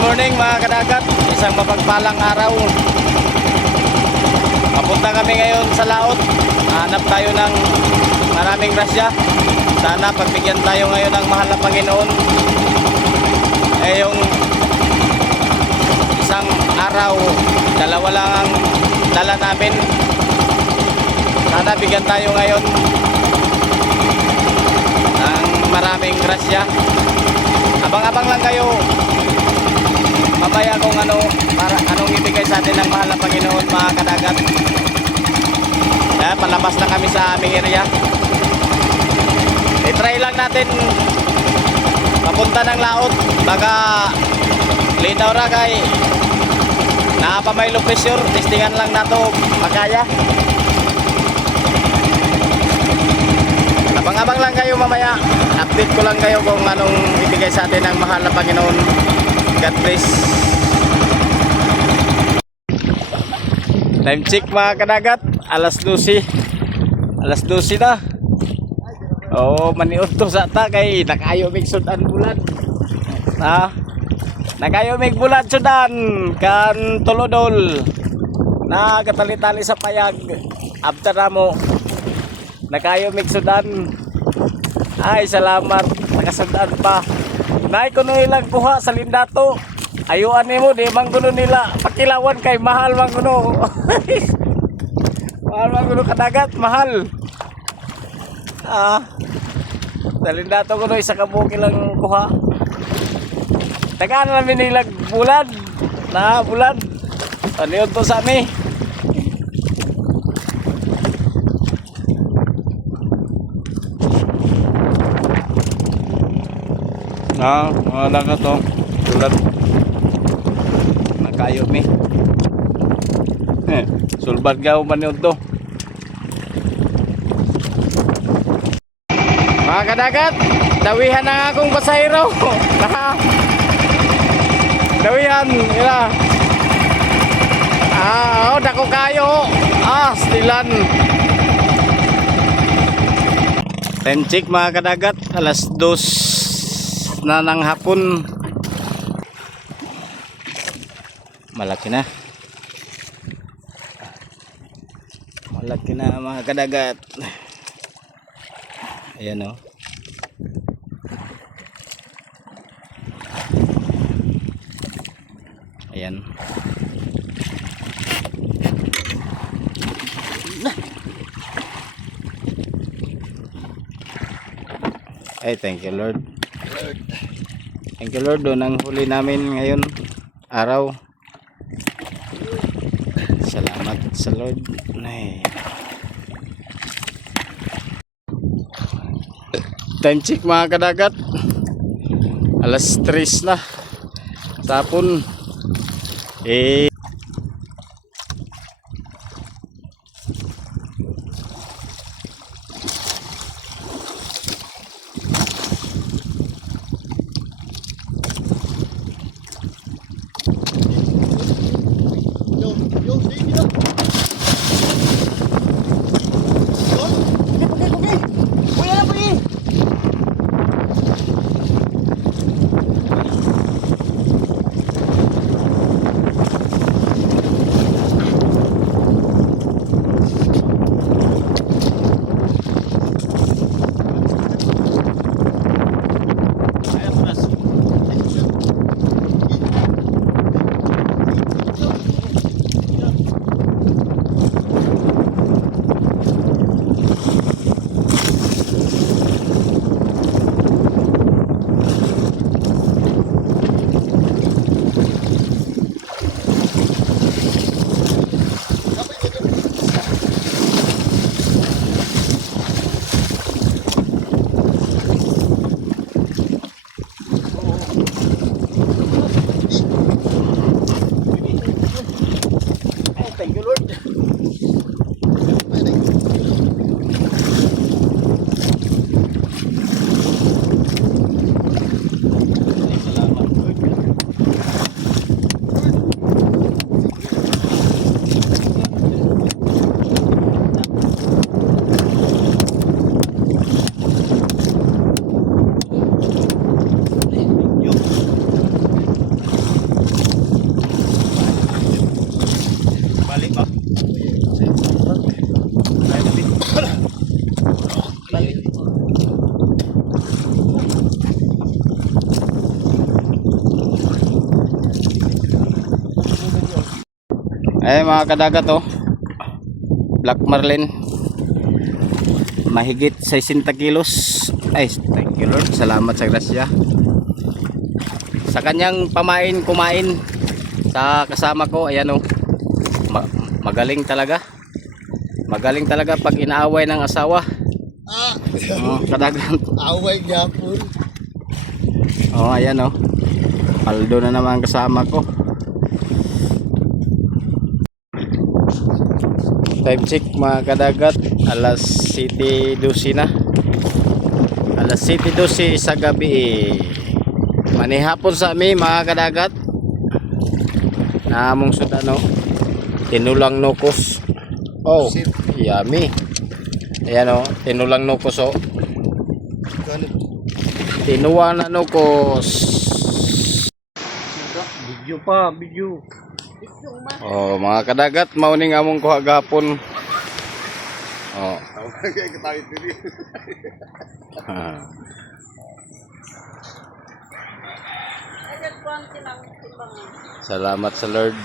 morning mga kadagat, isang mapagpalang araw. Papunta kami ngayon sa laot. Hanap tayo ng maraming grasya. Sana pagbigyan tayo ngayon ng mahal na Panginoon. Yung isang araw, dalawa lang ang dala namin. Sana bigyan tayo ngayon ng maraming grasya. Abang-abang lang kayo mamaya kung anong ibigay sa atin ng mahal na Panginoon mga kadagat. Palabas na kami sa aming area. I-try lang natin papunta ng laot. Baka linaw ra kay nakapamay pressure. Testingan lang nato magkaya. Abang-abang lang kayo mamaya. Update ko lang kayo kung anong ibigay sa atin ng mahal na Panginoon. God bless. Time check mga kadagat. Alas 12. Alas 12 na. Oh, maniud to sa ta kay nakayo mig sudan bulan. Ha? Nakayo mig bulan sudan kan tulodol. Na katali-tali sa payag. Abta na mo. Nakayo mig sudan. Ay, salamat. Nakasundan pa. Nay kuno ilang kuha sa lindato. Ayuan nimo di man kuno nila pakilawan kay mahal man kuno. Mahal man kuno kadagat, mahal. Sa lindato kuno isa ka buok ilang kuha. Tagaan namin nilang bulan. Na bulan. Ano to sa ni? Wala ka to sulat nakayo mi sulbat gaw man yun to mga kadagat. Dawihan na akong pasahero. Dawihan ila dako kayo stilan. Time check mga kadagat, alas 2 na ng hapon. Malaki na mga kadagat. Ayan ayan. Ay, thank you Lord. Thank you Lord, doon ang huli namin ngayon araw. Salamat sa Lord. Ay. Time check mga kadagat, alas 3 na tapon. Ay mga kadagat oh. Black marlin. Mahigit 60 kilos. Ay, thank you Lord. Salamat sa grasya. Sa kanyang kumain sa kasama ko, ayan oh. Magaling talaga. Magaling talaga pag inaaway ng asawa. Kadagat. Away gapon. Oh, ayan oh. Paldo na naman ang kasama ko. Time check mga kadagat, alas 7:12 na. Alas 7:12 sa gabi. Manihapon sa amin mga kadagat. Naamong sudano. Tinulang nukos. Oh, yummy. Ayan oh, tinulang nukos oh. Tinuwa na nukos. Video pa, video. Oh, mga kadagat, mauning among kuha gapon. Oh. Salamat sa Lord.